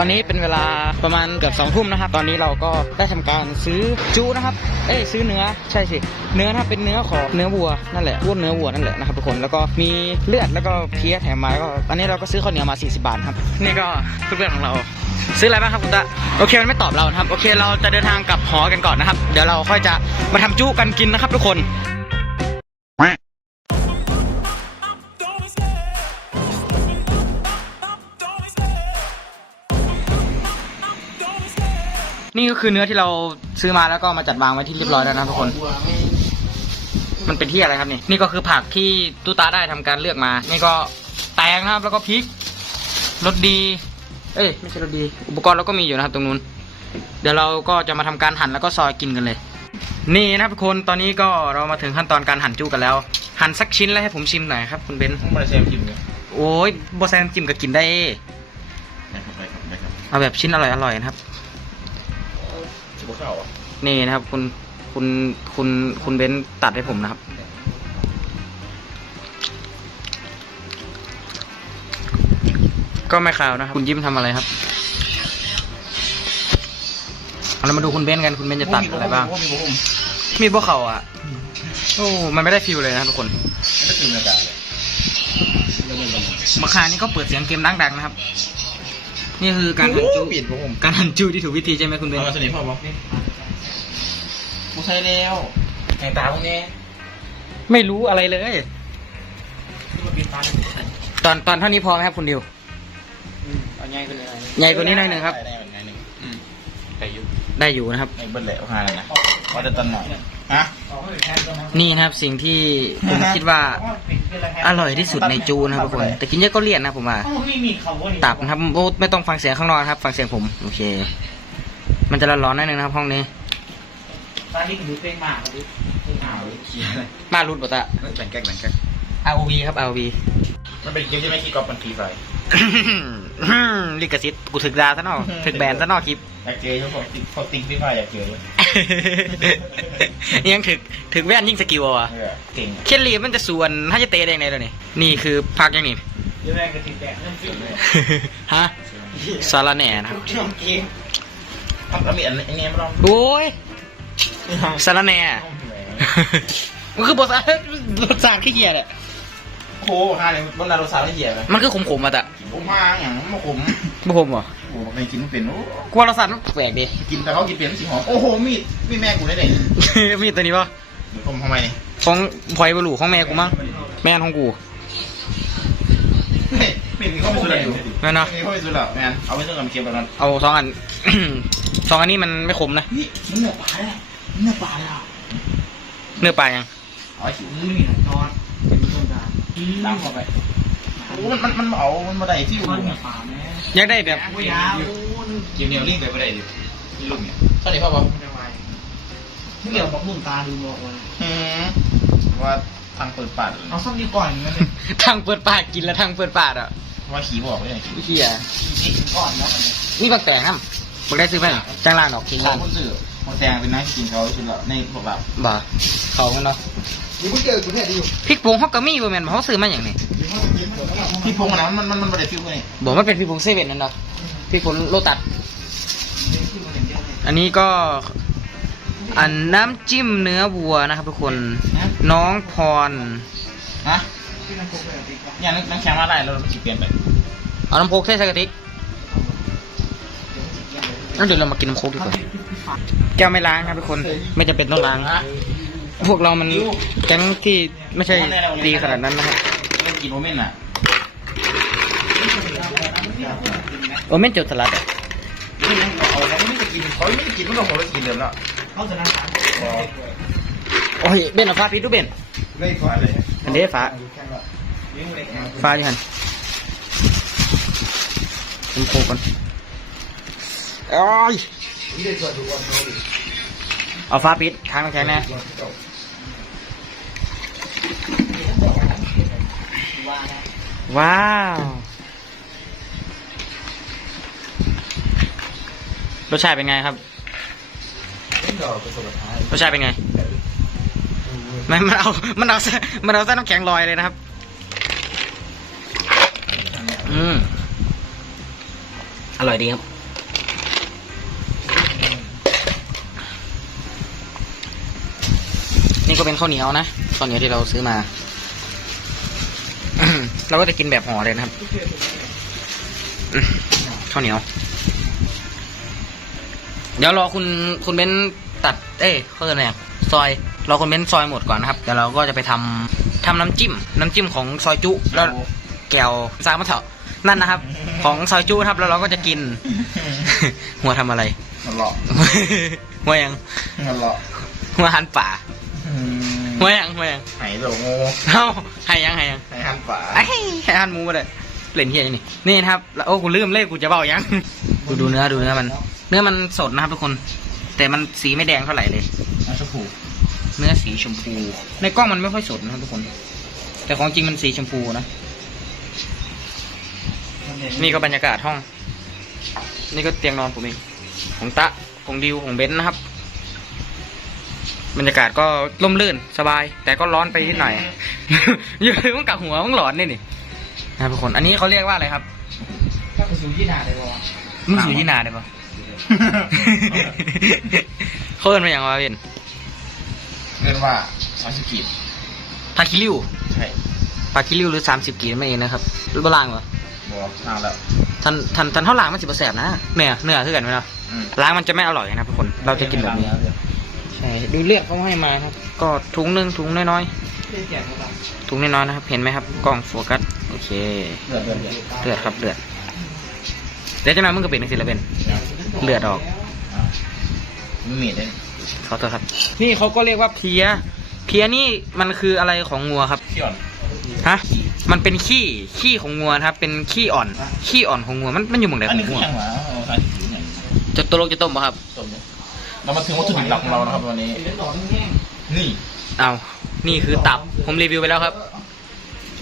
ตอนนี้เป็นเวลาประมาณเกือบสองทุ่มนะครับ ตอนนี้เราก็ได้ทำการซื้อจูนะครับ เอ้ยซื้อเนื้อใช่สิเนื้อนะครับเป็นเนื้อของเนื้อวัวนั่นแหละวัวเนื้อวัวนั่นแหละนะครับทุกคนแล้วก็มีเลือดแล้วก็เพี้ยแถมมาแล้วก็อันนี้เราก็ซื้อข้าวเหนียวมา 40 บาทครับ นี่ก็เพื่อนๆของเราซื้ออะไรบ้างครับคุณตาโอเคมันไม่ตอบเราครับ โอเคเราจะเดินทางกลับหอกันก่อนนะครับ เดี๋ยวเราค่อยจะมาทำจูกันกินนะครับทุกคน นี่ก็คือเนื้อที่เราซื้อมาแล้วก็มาจัดวางไว้ที่เรียบร้อยแล้วนะครับทุกคน มันเป็นที่อะไรครับนี่นี่ก็คือผักที่ตุตาได้ทำการเลือกมา นี่ก็แตงนะครับ แล้วก็พริกรสดี เอ้ยไม่ใช่รสดี อุปกรณ์เราก็มีอยู่นะครับ ตรงนู้น เดี๋ยวเราก็จะมาทำการหั่นแล้วก็ซอยกินกันเลย นี่นะครับทุกคนตอนนี้ก็เรามาถึงขั้นตอนการหั่นจูกันแล้ว หั่นสักชิ้นแล้วให้ผมชิมหน่อยครับคุณเบนซ์ต้องมาแซมกินเลยโอ้ยบอแซมจิ้มก็กินได้นะครับไปครับไปครับเอาแบบชิ้นอร่อยๆนะครับ ชิบุข้าวอะนี่นะครับ คุณคุณคุณคุณเบนซ์ตัดให้ผมนะครับ ก็ไม่ขาวนะครับ คุณยิ้มทำอะไรครับเอาเรามาดูคุณเบนซ์กันคุณเบนซ์จะตัดอะไรบ้าง มีบุ้มมีพวกเขาอะโอ้มันไม่ได้ฟิลเลยนะครับทุกคนไม่ตื่นอากาศเลยมาคานี่ก็เปิดเสียงเกมดังๆนะครับ นี่คือการหันจูปิดบุ้มการหันจูที่ถูกวิธีใช่ไหมคุณเบนเอาซ์สนิทพ่อบอกกูใช้แล้วแห่งตาพวกนี้ไม่รู้อะไรเลยตอนตอนเท่านี้พอไหมครับคุณดิวเอาใหญ่ไปเลยใหญ่กว่านี้หน่อยหนึ่งครับได้ใหญ่หนึ่งอืมไปอยู่ได้อยู่นะครับในเบิ้ลแหล้วหานะว่าจะตันหน่อยฮะ นี่นะครับสิ่งที่ผมคิดว่าอร่อยที่สุดในจูนะครับทุกคนแต่กินเยอะก็เลี่ยนนะผมว่าตับนะครับโอ้ไม่ต้องฟังเสียงข้างนอกนะครับฟังเสียงผมโอเค มันจะร้อนๆหนิดนึงนะครับ ห้องนี้ตอนนี้ถือเป็นหมากดิเป็นหมากเอาเขียนเลยมารุดปะตะแบ่งแก๊กแบ่งแก๊ก ROV ครับ ROV มันเป็นเกมที่ไม่คีย์กอล์ฟมันคีย์ไฟลิขสิทธิ์กูถึกดาซะเนอกถึกแบนซะเนอกคลิปอยากเจอเขาบอกติ๊กเขาติ๊กพี่ไฟอยากเจอยั งถึกถึกแว่นยิ่งสกิลอะเออเก่งเคลลีมันจะส่วนถ้าจะเตะได้ไงแล้วนี่นี่คือพักยังนี่เดี๋ยวแรงกระติกแตกเริ่มฟิลเลยฮะสารแหน่นะครับช่วงเกมทำแล้วมีอันนี้มาลองโอ้ยสารแหน่มันคือบทสารบทสารขี้เกียจอะโอ้โหฮาเลยบนดาราซาละเอียดเลยมันคือขมๆมาแต่ผมมาอย่างมาผมบ่ขมเหรอ โอ้โหเคยกินไม่เป็นโอ้กลัวรสชาติมันแปลกดิ กินแต่เขากินเป็นสีหอมโอ้โหมีดมีแม่กูได้ไหนมีตัวนี้ป่ะเดี๋ยวผมทำไมนี่ของพลอยบลูของแม่กูมั้งแม่นของกูเฮ้ยไม่มีข้อมูลอะไรอยู่แม่นเนาะไม่มีข้อมูลหรอกแมนเอาไปเรื่องกับเกมแบบนั้นเอาสองอัน สองอันนี้มันไม่ขมนะนี่มันเนื้อปลาเลยเนื้อปลาเลยอะเนื้อปลายังเอาไอ้ขี้นี่มีหนังนอนเป็นต้นดาตามเข้าไป โอ้มันมันมันเอามันมาได้ที่อยู่ก้อนเหนือป่าแม่อยากได้แบบโอ้ยยาวเกมเดียวลิงไปไม่ได้ดิลูกเนี่ยสวัสดีพ่อบอกไม่ได้ไวเดี๋ยวบอกมึงตาดูบอกว่าอืมว่าทางเปิดปากเอาซ่อมดีก่อนงั้นเลยทางเปิดปากกินแล้วทางเปิดปากอะว่าขี่บอกไม่ได้ขี่เฮียนี่ก่อนนะนี่บางแต่งครับบางได้ซื้อไหมจ้างร้านดอกขี่ร้านคนสื่อ คนแดงเป็นนักกินเขาสุดแล้วในพวกแบบบ่เขากันเนาะนี่มึงเจอกูเนี่ยดิวพริกผงฮอกกามี่บ่แม่นบ่เขาซื้อมาอย่างนี้พี่พงษ์นะมันมันมันไม่ได้ฟิวนี่บอกมันเป็นพริกผงเซเว่นนั่นเนาะพริกผงโลตัสอันนี้ก็อันน้ำจิ้มเนื้อวัวนะครับทุกคน น้องพรฮะอย่างนักแข่งมาไล่เราจะเปลี่ยนไป เอาน้ำโคกใส่ใส่กระติก งั้นเดี๋ยวเรามากินน้ำโคกดีกว่าแก้วไม่ล้างครับทุกคนไม่จำเป็นต้องล้าง พวกเรามันแก๊งที่ไม่ใช่ดีขนาดนั้นนะครับเล่นกินโมเมนต์อะโอเม่นเจียวสลัดอะเอาแล้วไม่ได้กินเขาไม่ได้กินมันก็หัวเรากินเดิมแล้วเขาจะนั่งสามโอ้ยเบนเอาฟ้าปิดดูเบนไม่ขออะไรอันนี้ฟ้าฟ้าอยู่หันน้ำโคกก่อน โอ้ยเอาฟ้าปิดทางน้ำแข็งแน่ว้าวรสชาติเป็นไงครับรสชาติเป็นไง มันมันเอา มันเอาเส้นมันเอาเส้นน้ำแข็งลอยเลยนะครับ อืม อร่อยดีครับ นี่ก็เป็นข้าวเหนียวนะข้าวเหนียวที่เราซื้อมา เราก็จะกินแบบห่อเลยนะครับอืมข้าวเหนียว เดี๋ยวรอคุณคุณเบ้นตัด เอ้ยเขาเรียกอะไรอะซอย รอคุณเบ้นซอยหมดก่อนนะครับ เดี๋ยวเราก็จะไปทำทำน้ำจิ้ม น้ำจิ้มของซอยจุแล้ว แก้วซามะเถาะนั่นนะครับ ของซอยจุนะครับแล้วเราก็จะกิน หัวทำอะไรมันหลอกหัวยังมันหลอกหัวหันป่า หัวยังหัวยังไหโหลงูเอ้าให้ยังให้ยังไหหันป่าไอ้ให้หันหมูมาเลยเล่นเฮียนี่นี่นะครับแล้วโอ้กูลืมเล่กูจะเบายังดูดูเนื้อดูเนื้อมัน เนื้อมันสดนะครับทุกคน แต่มันสีไม่แดงเท่าไหร่เลยเอาชมพูเนื้อสีชมพู ในกล้องมันไม่ค่อยสดนะครับทุกคน แต่ของจริงมันสีชมพูนะนี่ก็บรรยากาศห้อง นี่ก็เตียงนอนผมเองของตะของดิวของเบนซ์นะครับ บรรยากาศก็ร่มรื่นสบาย แต่ก็ร้อนไปนิดหน่อยอยู่มึงกักหัวมึงหลอนนี่นี่นะครับทุกคนอันนี้เขาเรียกว่าอะไรครับถ้าไปสู่ที่นาได้บ่มึงอยู่ที่นาได้ปะเขาเอินมาอย่างว่าเป็นเรียกว่าซาชิกิพาคิริวใช่ปลาคิริวหรือสามสิบกีนั่นเองนะครับรูปบลางเหรอบอกทางแล้วทันทันทันเท่าหลางมันสิบแสบนะเนื้อเนื้อคือกันไหมเนาะอืมล้างมันจะไม่อร่อยนะครับทุกคน เราจะกินแบบนี้ ใช่ดูเลือกเขาให้มาครับ ก็ถุงหนึ่งถุงน้อยเรียกแก่บ่ๆถุงน้อยๆนะครับ เห็นไหมครับกล้องโฟกัสโอเคเดือดเดือดเดือดเลือดครับเลือดเดี๋ยวจะมามึงก็เป็นสิละเป็นเลือดออกอ่าไม่มีเลยขอโทษครับ นี่เขาก็เรียกว่าเพีย เพียนี่มันคืออะไรของงัวครับขี้อ่อนฮะมันเป็นขี้ขี้ของงัวนะครับ เป็นขี้อ่อนขี้อ่อนของงัวมันมันอยู่หมองไหนอันขอนี้งคืองัวยังหวะเอาซาชิกิอย่างจะตวโลกจะต้มป่ะครับต้มเนี่ย เรามาถึงวัตถุดิบหลักของเรานะครับวันนี้เป็นหลอดแห้งนี่เอานี่คือตับ ผมรีวิวไปแล้วครับ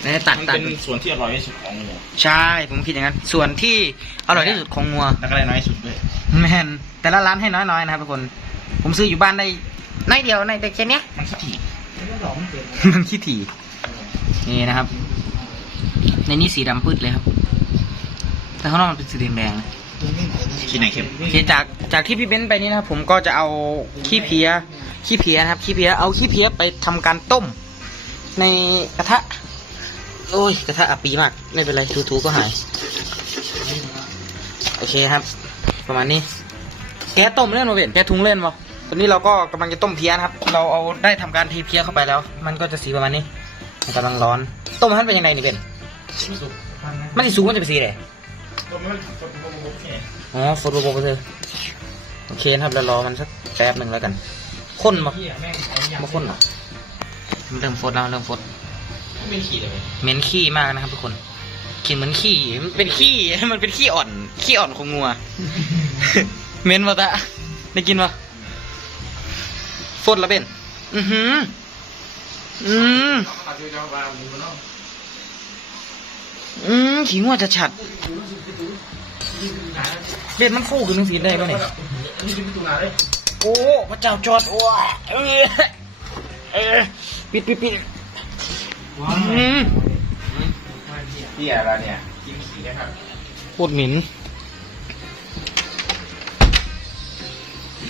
นี่ตัดมันตัดเป็นส่วนที่อร่อยที่สุดของงูใช่ ผมคิดอย่างนั้น ส่วนที่อร่อยที่สุดของงัว แล้วก็ได้น้อยที่สุดด้วย แมนแต่ละร้านให้น้อยๆนะครับทุกคน ผมซื้ออยู่บ้านได้ในเดียวในแต่แค่เนี้ยมันขี้ถี่เป็นหลอดมันเกิดมันขี้ถี่นี่นะครับ ในนี้สีดำปืดเลยครับ แต่ข้างนอกมันเป็นสีแดงๆนะ ขี้ไหนเค็ม โอเคจากจากที่พี่เบ้นไปนี่นะครับผมก็จะเอาขี้เพี้ยขี้เพี้ยนะครับขี้เพี้ยเอาขี้เพี้ยไปทำการต้ม ในกระทะ โอ้ยกระทะอับปีมาก ไม่เป็นไรถูๆก็หาย โอเคครับ ประมาณนี้ แกะต้มเล่นมาเว้นแกะทุงเล่นมาตอนนี้เราก็กำลังจะต้มเพี้ยนะครับ เราเอาได้ทำการเทเพี้ยเข้าไปแล้ว มันก็จะสีประมาณนี้มันกำลังร้อน ต้มมันเป็นยังไงนี่เบนมันสีสูงมันจะเป็นสีอะไร ต้มมันต้มต้มต้มแค่อ๋อฟดโบโบเธอโอเคนะครับแล้วรอมันสักแป๊บหนึ่งแล้วกันข้นมาเหี้ยแม่งเอายำมาข้นเหรอมันเริ่มฟดแล้วเริ่มฟดไม่เป็นขี้เลยเหม็นขี้มากนะครับทุกคนกลินเหมือนขี้มันเป็นขี้มันเป็นขี้อ่อนขี้อ่อนของงัวเหม็นมาตะได้กินปะฟดแล้วเป็นอือหืออืม อืมขี้งัวจะฉัดเบ็ดมันฟูขึ้นทั้งสีได้ปะเนี่ยนี่เป็นตัวนาเลยโอ้พระเจ้าจอดโอ้ยเออเออปิดปิดปิดว้าวอืมเหี้ยอะไรเนี่ยกินขี้นะครับโคตรเหม็น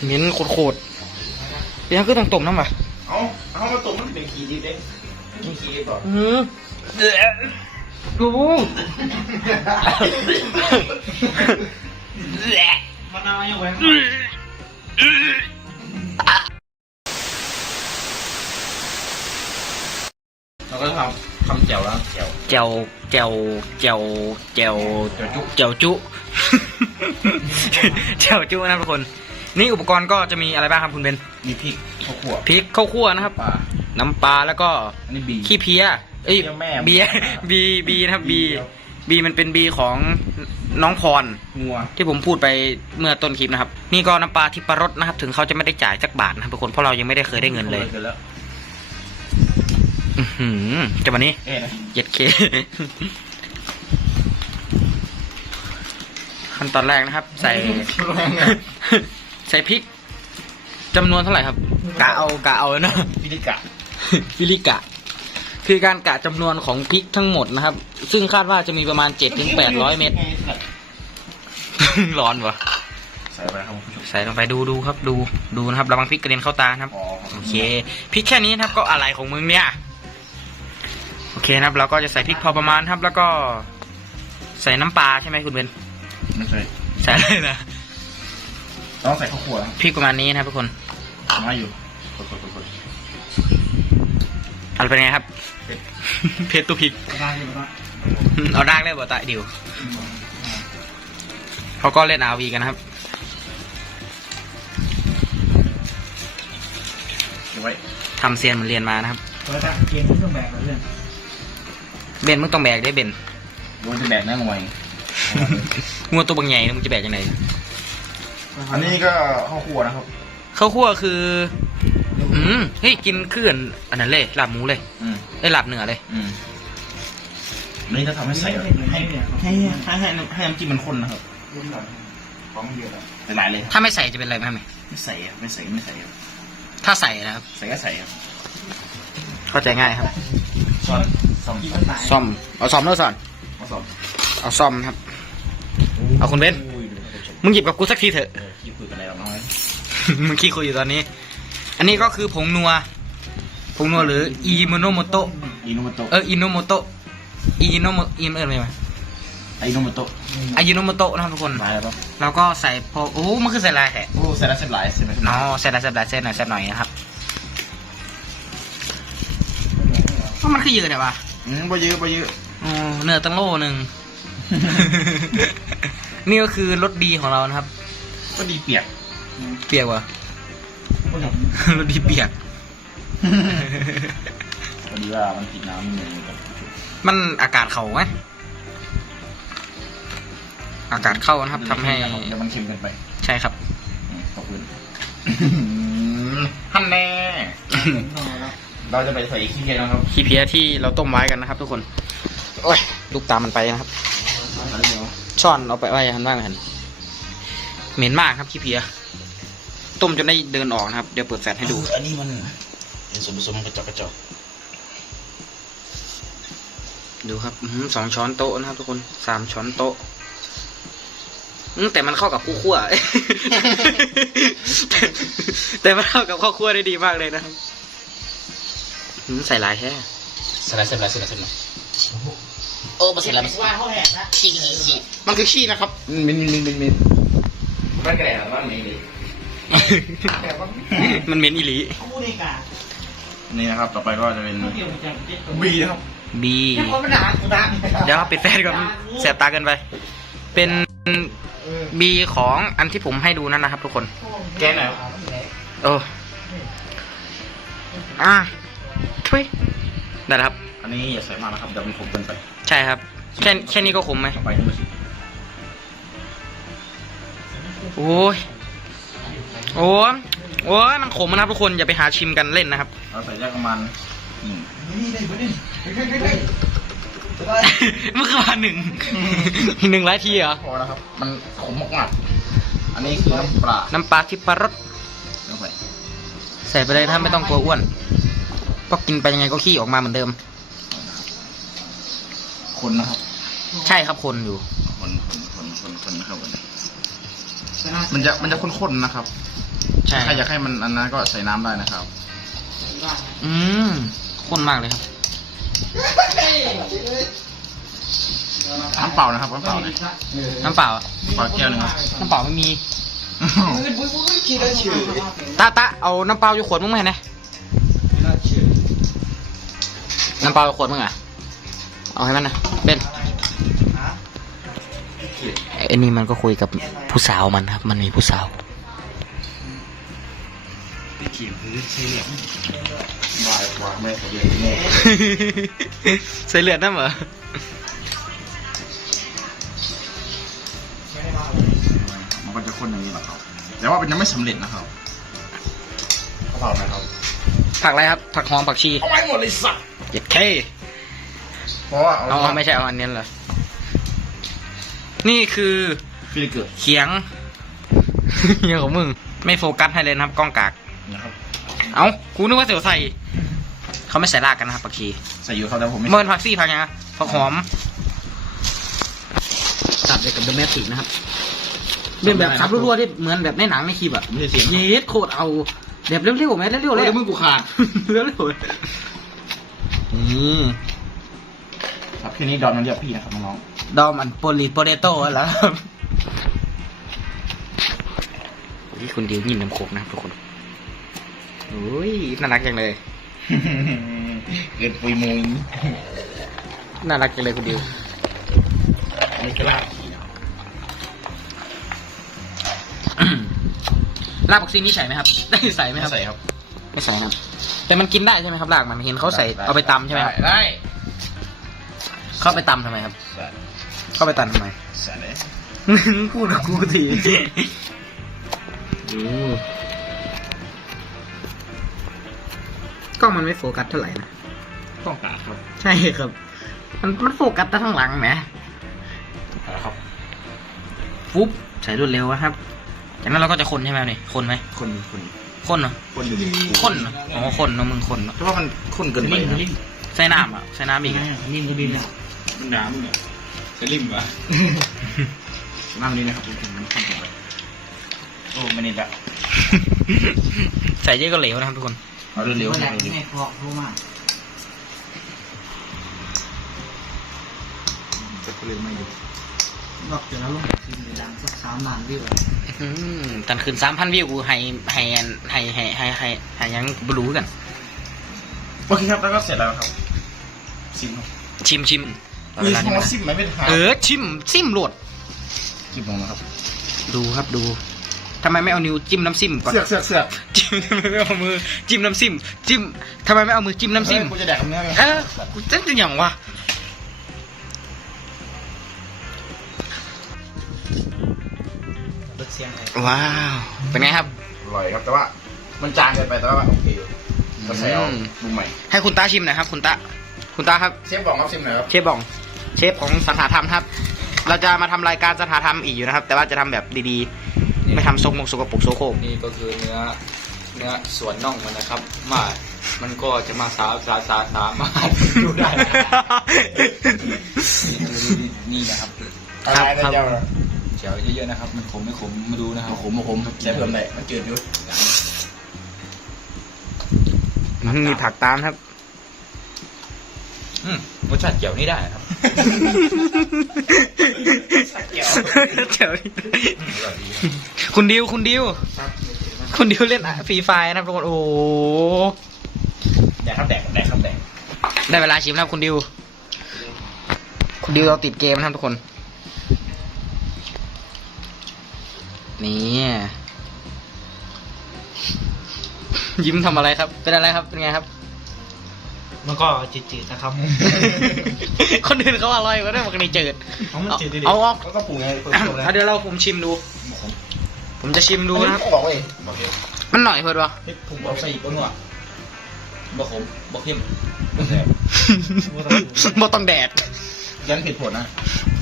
เหม็นโคตรโคตรเดี๋ยวก็ต้องต้มน้ำป่ะเอาเอามาต้มมันเป็นขี้ดิบเด้กินขี้ดิบก่อนอืม เดี๋ยวกูมะนาวยังไว้เราก็ทำทำแจ่วแล้วแจ่วเจียวเจียวเจียวเจียวแจ่วจุเจียวจุเจียวจุนะครับทุกคน นี่อุปกรณ์ก็จะมีอะไรบ้างครับคุณเบนมีพริกข้าวคั่วพริกข้าวคั่วนะครับปลาน้ำปลาแล้วก็อันนี้บีขี้เพี้ย เอ้ยเพี้ยแม่เบียร์บีบีนะครับบีบีมันเป็นบีของน้องพร งัว ที่ผมพูดไปเมื่อต้นคลิปนะครับ นี่ก็น้ำปลาทิพรสนะครับ ถึงเขาจะไม่ได้จ่ายสักบาทนะครับทุกคนเพราะเรายังไม่ได้เคยได้เงินเลยกินแล้วอือหือจะวันนี้เอ๊ะนะเจ็ดเค ขั้นตอนแรกนะครับ ใส่ใส่พริกจำนวนเท่าไหร่ครับกะเอากะเอาเนอะพิลิกะ ฟิลิกะ คือการกะจำนวนของพริกทั้งหมดนะครับ ซึ่งคาดว่าจะมีประมาณ7-800เม็ด ร้อนวะใส่ไปครับคุณผู้ชมใส่ลงไปดูดูครับดูดูนะครับระวังพริกกระเด็นเข้าตานะครับอ๋อโอเคพริกแค่นี้นะครับก็อะไรของมึงเนี่ยโอเคนะครับเราก็จะใส่พริกพอประมาณครับ แล้วก็ใส่น้ำปลาใช่ไหมคุณเบนไม่ใช่ใส่เลยนะต้องใส่ข้าวคั่วนะพริกประมาณนี้นะครับทุกคนมาอยู่กดกดกดกด อะไรเป็นไงครับ เพชรตัวพริก ได้ยังไงเอาด่างเลยบ่ตะดิว เขาก็เล่นอาวีกันนะครับเก็บไว้ทำเซียนเหมือนเรียนมานะครับเปิดเกมเครื่องแบบเพื่อนเบนมึงต้องแบกได้เบนโดนจะแบกแน่งวย งัวตัวบางใหญ่มึงจะแบกยังไงอันนี้ก็ข้าวคั่วนะครับข้าวคั่วคือ มเฮ้ยกินเคลื่อนอันนั้นเลยลาบหมูเลยอืมได้ยลาบเนื้อเลย อืมอันนี้จะทำให้ใส่ให้ให้ให้ให้น้ำให้น้ำจิ้มมันข้นนะครับของเยอะหลายๆเลยถ้าไม่ใส่จะเป็นอะไรไหมครับไม่ใส่อะไม่ใส่ไม่ใส่ครับถ้าใส่นะครับ ใส่ก็ใส่ครับเข้าใจง่ายครับช้อนซ่อมที่มันตายซ่อมเอาซ่อมเนื้อสอนมาซ่อมเอาซ่อมครับ เอาคุณเบนอุ้ยดูท่านผู้ชมมึงหยิบกับกูสักทีเถอะ เออขี้คุยกันอะไรหรอกน้อยมึงขี้คุยอยู่ตอนนี้ อันนี้ก็คือผงนัว ผงนัวหรืออิโมโนโมโตะอิโนโมโตะเอออิโนโมโตะอิโนโมอินเอออะไรมาไอโนโมโตะอายิโนโมโตะนะครับทุกคนลายแล้วปะแล้วก็ใส่พอโอ้มันคือใส่ลายแหะโอ้ใส่แล้วเส้นหลายใช่ไหมเนาะใส่ลายใส่ลายเส้นหน่อยเส้นหน่อยนะครับเพราะมันคือเยอะเนี่ยวะอืมบ่เยอะบ่เยอะอ๋อเนื้อตั้งโลหนึ่งนี่ก็คือรสดีของเรานะครับ ก็ดีเปียก เปียกวะ รสดีเปียก พอดีว่ามันติดน้ำนิดนึงครับมันอากาศเข้าไหมอากาศเข้านะครับทำให้ เดี๋ยวมันเค็มเกินไปใช่ครับ อืมขอบคุณฮันแน่ เราจะไปใส่ขี้เกียจนะครับขี้เพี้ยที่เราต้มไว้กันนะครับทุกคน โอ้ย ลูกตามมันไปนะครับช่อนเอาไปไว้หันว่างหันเหม็นมากครับขี้เพี้ย ต้มจนได้เดินออกนะครับ เดี๋ยวเปิดแฟลชให้ดู อันนี้มันเป็นส่วนผสมกระจอกกระจอกดูครับอื้อหือสองช้อนโต๊ะนะครับ ทุกคนสามช้อนโต๊ะอืมแต่มันเข้ากับคู่คั่วแต่แต่มันเข้ากับข้าวคั่วได้ดีมากเลยนะครับอืมใส่หลายแค่ใส่อะไรใส่อะไรใส่อะไรใส่อะไรโอ้มาใส่อะไรมาใส่ว่าเขาแหกนะขี้ขี้ขี้มันคือขี้นะครับมินมินมินมินมินมันแก่หรือว่าไม่ดีแต่ว่า มันเหม็นอีหลีเขาพูดในกานี่นะครับ ต่อไปก็จะเป็นเขาเดียวมันจะเจ็ดบีนะครับบียังคนมันด่ากูด่าเดี๋ยวปิดแฟนก่อนแสบตาเกินไป เป็นบีของอันที่ผมให้ดูนั่นนะครับ ทุกคน แกะหน่อยโอ้อะทุยได้แล้วครับ อันนี้อย่าใส่มากนะครับเดี๋ยวมันขมเกินไป ใช่ครับ แค่แค่นี้ก็ขมไหมต่อไปนี่มาสิโอ้ย โอ้ยโอ้ยมันขมนะครับทุกคนอย่าไปหาชิมกันเล่นนะครับ เราใส่แยกประมาณอืมนี่ได้ปะนี่มันคือมาหนึ่ง หนึ่งร้อยทีเหรอ พอแล้วครับ มันขมมากๆอันนี้คือน้ำปลาน้ำปลาทิพรสลงไปใส่ไปเลยถ้าไม่ต้องกลัวอ้วนเพราะกินไปยังไงก็ขี้ออกมาเหมือนเดิม คนนะครับ ใช่ครับคนอยู่ คนคนคนคนคนนะครับคนมันจะมันจะข้นๆนะครับ ใช่ใครอยากให้มันอันนั้นก็ใส่น้ำได้นะครับ อืมข้นมากเลยครับ น้ำเปล่านะครับน้ำเปล่าเลยน้ำเปล่าอะเปล่าแก้วหนึงครับ น้ำเปล่าไม่มีตาตาเอาน้ำเปล่าอยู่ขวดมึงไหมนะน้ำเปล่าอยู่ขวดมึงอะเอาให้มันนะเบนไอ้นี่มันก็คุยกับผู้สาวมันครับ มันมีผู้สาวพี่ ขีมคือใช้เหลี่ยมบายวางไม่ขอเรียนแน่ใส่เลือดนั่นเหรอมันก็จะข้นอย่างนี้แหละครับ แต่ว่ามันยังไม่สำเร็จนะครับเขาเผาไหมครับ ผักอะไรครับ ผักหอมผักชีเอาไว้หมดเลยสัตว์เจ็ดเคเพราะว่าเอาเอาไม่ใช่เอาอันนี้เหรอ นี่คือฟิลิเกิดเขียงเขียงของมึง ไม่โฟกัสให้เลยนะครับกล้องกาก นะครับ เอ้ากูนึกว่าเสียวใส่ เขาไม่ใส่รากกันนะครับผักชีใส่อยู่ครับแต่ผมไม่เมินผักซี่ผักยังไงผักหอมตัดไปกับเดอะแมติกนะครับเป็นแบบขับรัวๆที่เหมือนแบบในหนังในคลิปอะไม่ใช่เสียงเย็ดโคตรเอาแบบเร็วๆไหมเร็วๆเฮ้เลยยมือกูขาด เร็วๆเลยอืมครับแค่นี้ดอนมันเรียกพี่นะครับน้องดอมอันโปลิโปเตโต้แล้วครับนี่คุณดิวยินน้ำโคกนะครับทุกคนโอ้ยน่ารักจังเลยๆเกินปุยมุยน่ารักจังเลยคุณดิวอันนี้ก็ลาบขี่นะครับลาบบักซีนี่ใส่ไหมครับ ได้ใส่ไหมครับ ใส่ครับ ไม่ใส่ครับ แต่มันกินได้ใช่ไหมครับลากมันเห็นเขาใส่เอาไปตำใช่ไหมครับ ได้ เขาไปตำทำไมครับใส่เขาไปตำทำไม ใส่เลยพูดกับกูที กล้องมันไม่โฟกัสเท่าไหร่นะต้องกาดครับใช่ครับ มันมันโฟกัสแต่ข้างหลังแหมเอาละครับฟุ๊บใส่รวดเร็วนะครับจากนั้นเราก็จะคนใช่ไหมนี่คนไหมคนคนคนเหรอคนอยู่ดีคนเหรออ๋อคนเนอะมึงคนเนอะเพราะว่ามันคนเกินไปลิ้นนะลิ้นใส่น้ำอะใส่น้ำอีกอะลิ้นก็ลิ้นอะมันน้ำมึงเนี่ยสลิมวะน้ำนี้นะครับผมมันข้นไปโอ้ไม่นี่ละใส่เยอะก็เหลวนะครับทุกคน เอาเร็วๆไม่เร็ได้วไม่พอรู้มากๆจะเร็วไม่อยู่นอกจากนั้นลงทีมดังสักสามล้านวิวอืมตันคืนสามพันวิวกูให้ให้ให้ให้ให้ให้ให้ยังบรู้กันโอเคครับแล้วก็เสร็จแล้วครับซิมครับชิมชิมมีเวลาคำนี้ว่านะซิมไหมเป็นทางเออชิมซิมโหลดซิมลงนะครับ ดูครับดู ทำไมไม่เอานิ้วจิ้มน้ำซิมก่อนเสือกเสือกเสือกจิ้มทำไมไม่เอามือจิ้มน้ำซิมจิ้มทำไมไม่เอามือจิ้มน้ำซิมเฮ้ยกูจะแดกกับเนื้อไงเออกูจะจะอย่างวะรถเสียงไงว้าวเป็นไงครับ อร่อยครับแต่ว่า มันจางเกินไปแต่ว่าโอเคอยู่ก็ใส่เอาอืมปรุงใหม่ให้คุณตาชิมหน่อยครับคุณตาคุณตาครับ เชฟบอกครับซิมหน่อยครับเชฟบอง เชฟของสถาธรรมครับ เราจะมาทำรายการสถาธรรมอีกอยู่นะครับ แต่ว่าจะทำแบบดีๆ ไม่ทำซกมกสกปรกโซโครกนี่ก็คือเนื้อเนื้อส่วนน่องมันนะครับ มามันก็จะมาสาสาสาสามารถดูได้นะนี่นะครับครับอะไรครันะบเจ้านะเจียวเยอะๆนะครับ มันขมไม่ขมมาดูนะครับมาขมมาขมใส่เพิ่มได้มันจืดอยู่มีผักตามครับ อืมรสชาติเจียวนี่ได้นะครับเจ๋วคุณดิวคุณดิวคุณดิวเล่นฟรีไฟนะครับทุกคนโอ้โหแดกครับแดกแดกครับแดกได้เวลาชิมแล้วคุณดิว คุณดิวเราติดเกมนะครับทุกคน นี่ ยิ้มทำอะไรครับ เป็นอะไรครับ เป็นไงครับ มันก็จืดๆนะครับ คนอื่นเขาอร่อยกว่าด้วยมันก็นี่เจิด เอามันเอาจืดดิเอาออก แล้วก็ปรุงไงเพิ่มอะเติมเลยเอาเดี๋ยวเราผมชิมดู ผมจะชิมดูอันนะครับนี้บอกเว้ยบอกเว้ยมันหน่อยเพิ่นวะเฮ้ยผมบอกใส่อีกคนว่ะบ่ขมบ่เข้มบ่ต้องแดด ยันผิดผลนะ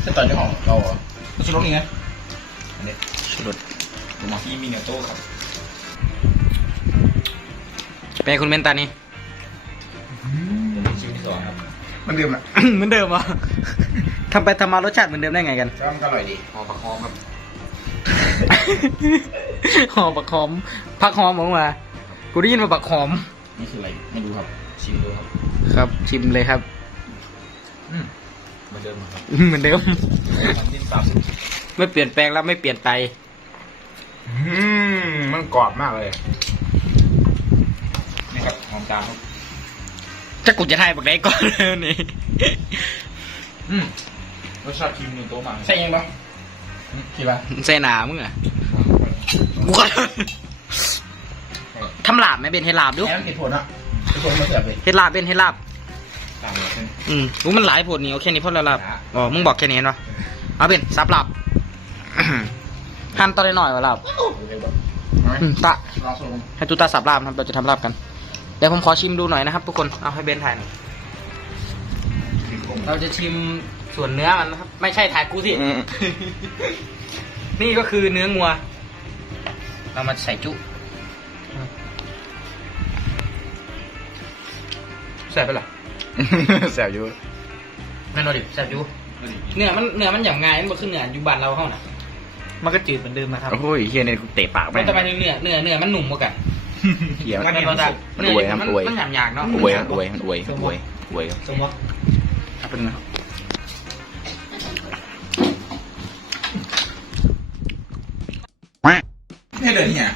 ถ้าต่อยในห้องเราเหรอชุดรถนี่ไงอันนี้ชุดผมมาที่มินาโต้ครับ เป็นไงคุณเมนตานี่ มันดื่มอะเหมือนเดิมอะทำไปทำมารสชาติเหมือนเดิมได้ไงกันแต่ว่ามันก็อร่อยดีหอมผักหอมครับหอมปักหอมผักหอมออกมากูได้ยินมาปักหอมนี่คืออะไรไม่รู้ครับชิมดูครับ ครับ ชิมเลยครับอืมเหมือนเดิมครับเหมือนเดิมน้ำจิ้มสามสิบไม่เปลี่ยนแปลงแล้วไม่เปลี่ยนไปอืมมันกรอบมากเลยนี่ครับหอมจานครับ จะกูจะทายบักได้ก่อนเลยนี่อืมรสชาติครีมมินาโต้มากใช่ยังปะคิดว่าใส่หนามึงอะกูก็ทำลาบไหมเป็นเฮดลาบดูแค่มันผิดผลอะผิดผลมาเสียบเลยเฮดลาบเป็นเฮดลาบตามเลยเส้นอืมรู้มันหลายผลนี่เอาแค่นี้พอแล้วลาบอ๋อมึงบอกแค่นี้เห็นปะเอาเป็นซับลาบหั่นตอนหน่อยๆวะลาบอืมตะลองสูงให้ตุตาสับลาบนะครับเราจะทำลาบกัน เดี๋ยวผมขอชิมดูหน่อยนะครับ ทุกคนเอาให้เบนถ่ายหน่อยเราจะชิมส่วนเนื้อมันนะครับ ไม่ใช่ถ่ายกูสินี่ก็คือเนื้องัว เรามาใส่จุใส่ไปเหรอเสียบอยู่ แม่นอนดิใส่จุเนื้อมันเนื้อมันอย่างไงมันบ่คือเนื้ออยู่บ้านเราเข้าน่ะ มันก็จืดเหมือนเดิมนะครับโอ้ยเฮียเนี่ยกูเตะปากมัแม่นงจะมาเนื้อเนื้อเนื้อมันหนุ่มกว่ากัน เฮียมัมันนเป็นรสชาติมันอวยครับมันอวยมันหยาบหยาบๆเนาะอวยครับอวยมันอวยอวยอวยครับสมมติครับเป็นนะครับไม่เดินเนี่ย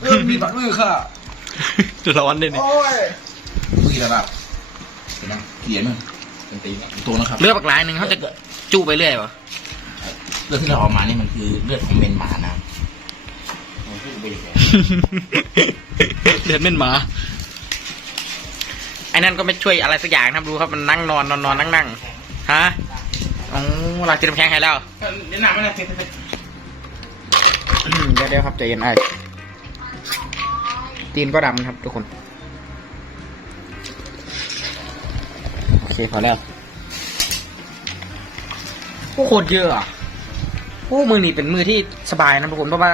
เออมีบัตรมือค่ะร้อนเลยนี่โอ้ยมืออะไรแบบเห็นไหมเขียนมึงเป็นตีนตัวนะครับเลือดปากลายหนึ่งเขาจะจู้ไปเรื่อยวะเลือดที่เราเอามานี่มันคือเลือดของเมนหมานะโอ้ย เบรกเลยเลือดเม่นหมาไอ้นั่นก็ไม่ช่วยอะไรสักอย่างนะครับดูครับมันนั่งนอนนอนนอนนั่งนั่งฮะอ๋อหลักจิตน้ำแข็งให้แล้วเดี๋ยวหนักมันจะเผ็ดอืมเดี๋ยวเดี๋ยวครับใจเย็นไอ้ตีนก็ดำครับทุกคน โอเคพอแล้วโอ้โคตรเยอะอะโอ้มือนี่เป็นมือที่สบายนะทุกคนเพราะว่า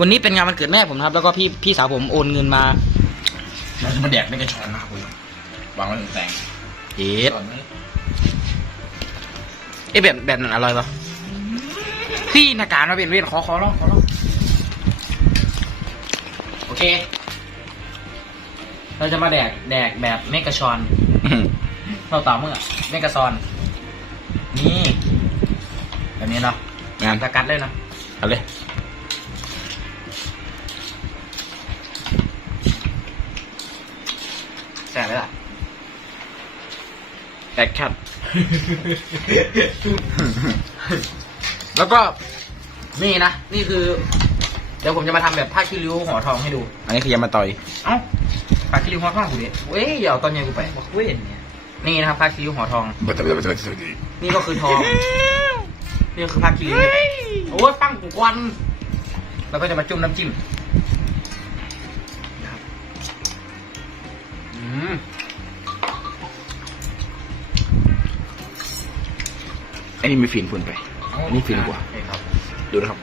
วันนี้เป็นงานวันเกิดแม่ผมนะครับ แล้วก็พี่พี่สาวผมโอนเงินมาเราจะมาแดกไม่กระชอนมากเลยวางไว้ตรงแตงเอ็ดก่อนไหมเอ๊ะแบบแบบนั้นอร่อยปะพี่หนาการมาเป็นเวียนขอขอลองขอลองโอเค เราจะมาแดกแดกแบบเมกะชอนเราต่อเมื่อเมกะซอน นี่ แบบนี้เนาะงานสกัดเลยเนาะเอาเลย แสบเลยล่ะแอคชั่น แล้วก็นี่นะ นี่คือ เดี๋ยวผมจะมาทำแบบผ้าขี้ริ้วห่อทองให้ดู อันนี้คือยามาต่อย เอ้าผ้าขี้ริ้วห่อทองกูดิเว้ยอย่าเอาตอนเย็นกูไปบอกเว้ยเนี่ยนี่นะครับผ้าขี้ริ้วห่อทองบัตรบัตรบัตรบัตรนี่ก็คือทอง นี่ก็คือผ้าขี้ริ้วโอ้ยปั้งกูควันแล้วก็จะมาจุ่มน้ำจิ้ม อันนี้มีฟินฝุ่นไปอันนี้ฟินกว่านี่ครับ ดูนะครับ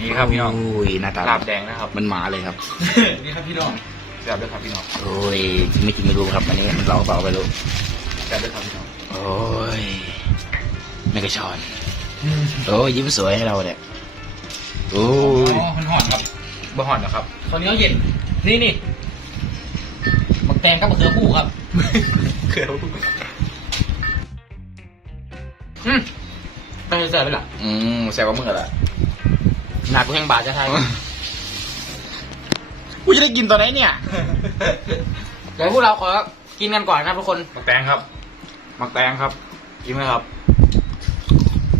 นี่ครับพี่น้องโอ้ยหน้าตาลาบแดงนะครับ มันหมาเลยครับ นี่ครับพี่น้องแซ่บด้วยครับพี่น้อง โอ้ยกินไม่กินไม่รู้ครับ อันนี้เราเปล่าไปรู้แซ่บด้วยครับพี่น้อง โอ้ยไม่กระชอน โอ้ยยิ้มสวยให้เราเนี่ยโอ้ยอ๋อมันหอนครับบะหอนนะครับตอนนี้เขาเย็น นี่นี่บักแตงกับบักเขือคู่ครับเขียวอืม ไม่ใช่แซ่บเลยล่ะอืมแซวว่ามึงเหรหนักกูแห้งบาทจะไทยกูจะได้กินตอนไหนเนี่ย เดี๋ยวพวกเราขอกินกันก่อนนะครับทุกคนมักแตงครับ มักแตงครับ กินไหมครับ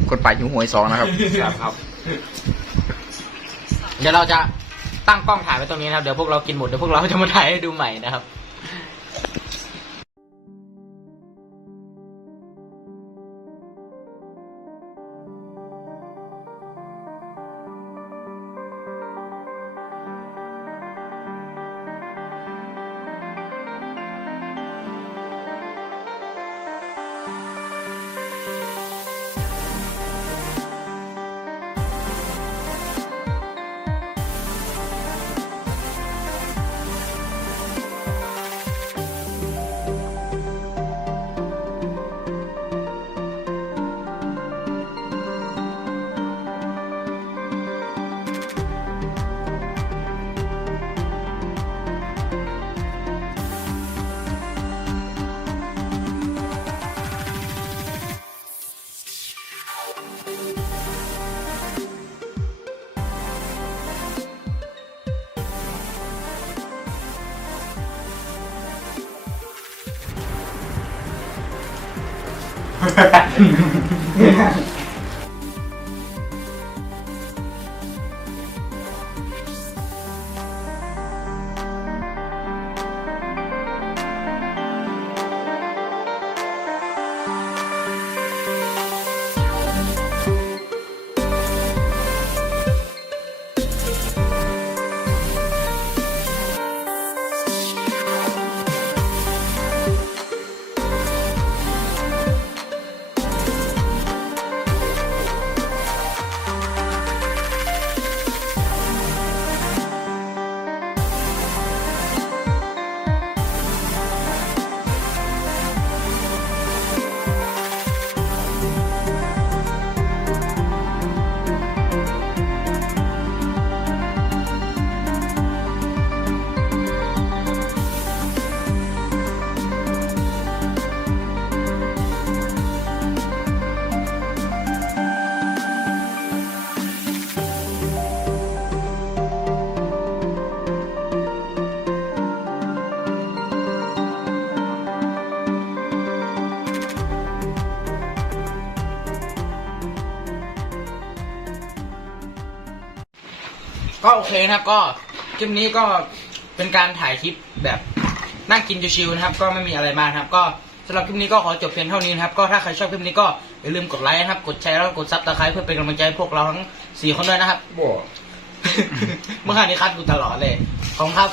คนป่าหิวหวยสองนะครับครับครับเดี๋ยวเราจะตั้งกล้องถ่ายไว้ตรงนี้นะครับ เดี๋ยวพวกเรากินหมด เดี๋ยวพวกเราจะมาถ่ายให้ดูใหม่นะครับ Yeah. โอเคนะครับ ก็คลิปนี้ก็เป็นการถ่ายคลิปแบบนั่งกินชิวๆนะครับ ก็ไม่มีอะไรมากนะครับ ก็สำหรับคลิปนี้ก็ขอจบเพียงเท่านี้นะครับ ก็ถ้าใครชอบคลิปนี้ก็อย่าลืมกดไลค์นะครับ กดแชร์แล้วก็กดซับสไครต์เพื่อเป็นกำลังใจให้พวกเราทั้งสี่คนด้วยนะครับ บ่ เมื่อวานนี้คัดกูตลอดเลย ขอบคุณครับ